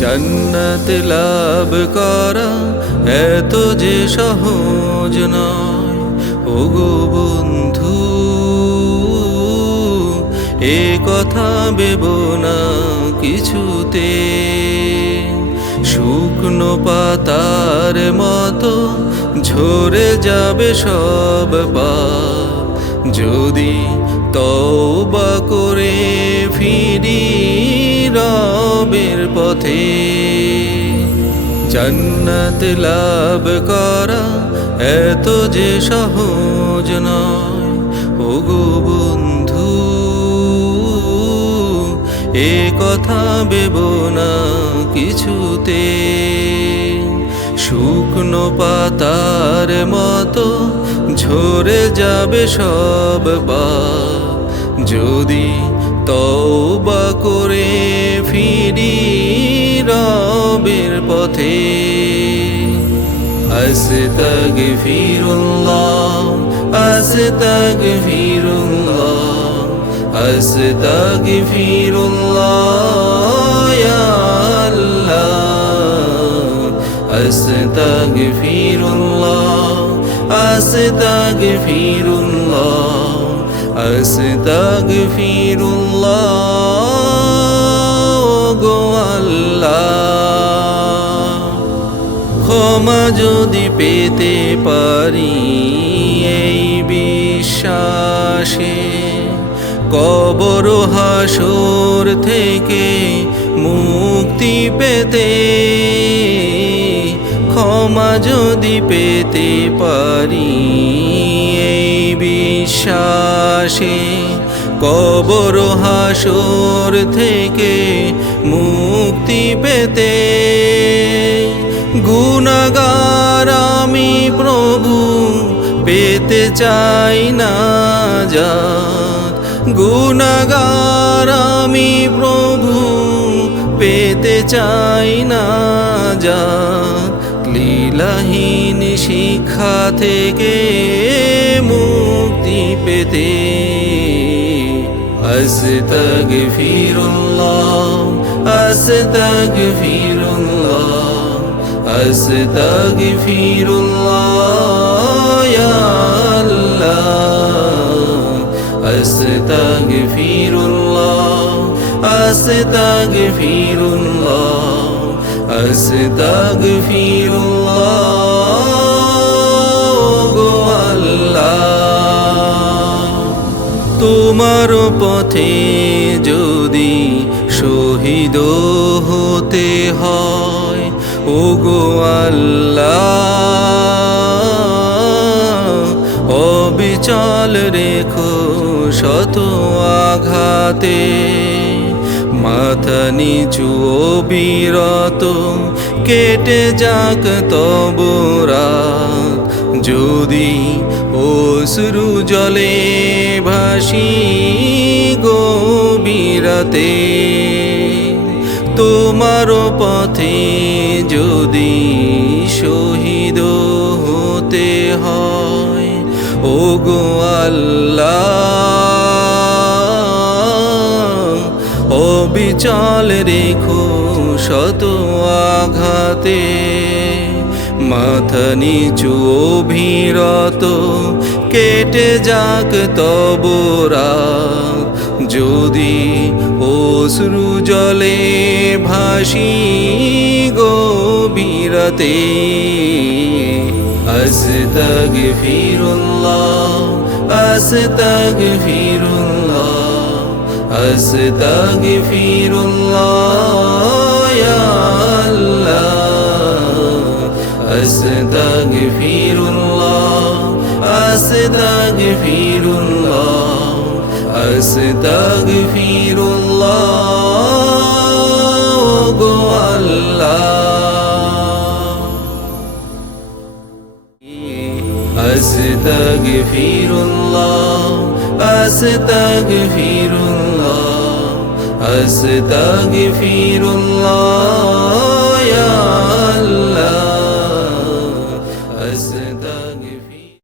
জান্নাত লাভ করা এত যে সহজ নয়, ওগো বন্ধু এ কথা ভেবো না কিছুতে। শুকনো পাতার মতো ঝরে যাবে সব পাপ, যদি তওবা করে ফিরি রবের পথে। জান্নাত লাভ করা এত যে সহজ নয়, ওগো বন্ধু এ কথা ভেবো না কিছুতে। শুকনো পাতার মতো ঝরে যাবে সব পাপ, যদি তওবা করে ফিরি রবের পথে। আস্তাগফিরুল্লাহ আস্তাগফিরুল্লাহ আস্তাগফিরুল্লাহ ইয়া আল্লাহ। আস্তাগফিরুল্লাহ আস্তাগফিরুল্লাহ আস্তাগফিরুল্লাহ গো আল্লাহ। ক্ষমা যদি পেতে পারি এই বিশ্বাসে, কবর হাসর থেকে মুক্তি পেতে। ক্ষমা যদি পেতে পারি এই বিশ্বাসে, কবর হাসর থেকে মুক্তি পেতে। গুনাহগার আমি প্রভু পেতে চাই না নাজাত, গুনাহগার আমি প্রভু পেতে চাই না নাজাত। লীলাহীন শিক্ষা থেকে মুক্তি পেতে। আস্তাগফিরুল্লাহ আস্তাগফিরুল্লাহ আস্তাগফিরুল্লাহ ইয়া আল্লাহ। আস্তাগফিরুল্লাহ আস্তাগফিরুল্লাহ আস্তাগফিরুল্লাহ গো আল্লাহ। তোমার পথে যদি শহীদ হতে হয় ওগো আল্লাহ, অবিচল রেখো শত আঘাতে। মাথা নিচু অবিরত কেটে যাক তব রাত, যদি অশ্রু জলে ভাসি গভীরাতে। তোমার পথে যদি শহীদ হতে হয় ওগো আল্লাহ, অবিচল রেখো শত আঘাতে। মাথা নিচু অবিরত কেটে যাক তব রাত, যদি অশ্রু জলে ভাসি গভীরাতে। আস্তাগফিরুল্লাহ আস্তাগফিরুল্লাহ আস্তাগফিরুল্লাহ ইয়া আল্লাহ। আস্তাগফিরুল্লাহ আস্তাগফিরুল্লাহ আস্তাগফিরুল্লাহ গো আল্লাহ। আস্তাগফিরুল্লাহ আস্তাগফিরুল্লাহ আস্তাগফিরুল্লাহ ইয়া